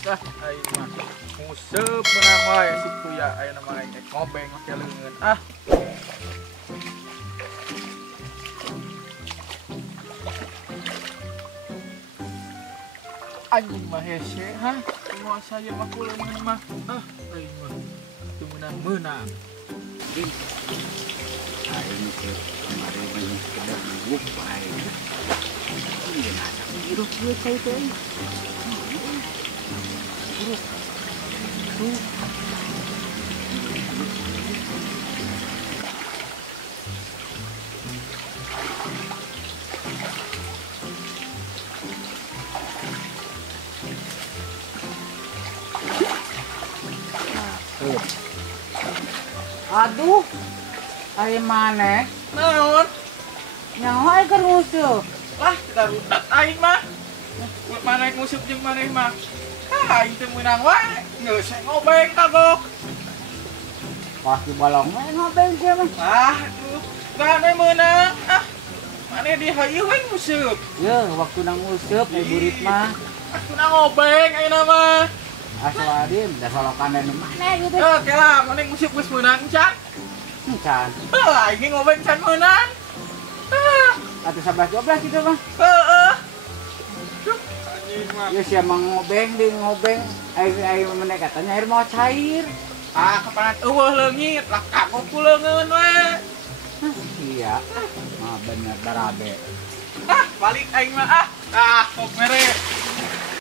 Dah aing mah nguseup menang wae si kuya aya na mah aing ngobeng make leungeun. Anjing mah hese semua saya mah kuleungeun mah. Aing mah teu meunang-meunang. Aing teh kemarin banyak sekedar ngubuk aing. Iya ada biru kieu cai teh. Aduh, ayo mana? Naon? Nyawa ayo keur nguseup. Lah darurat aing mah. Buat mana nguseup jeung maneh mah. Aing teu meunang wae. Geus ngobeng kagok. Pasti bolong we ngobeng sia mah. Aduh, gane meunang. Maneh di hayu we nguseup. Ye, waktu nang nguseup ai burit mah. Aku na ngobeng ayeuna mah. Aswadim da solokan dan mana gitu. Oke lah, maneh nguseup geus meunang can. Can. Aing ngobeng can meunang. Atuh 11-12 gitu mah. Heeh. Anjing mah. Ya sia mah ngobeng di ngobeng air meneh katanya air mau cair. Kapan eueuh leungit lah kagok ku leungeun we. Iya. Mah bener barabe. Balik aing mah kok mere.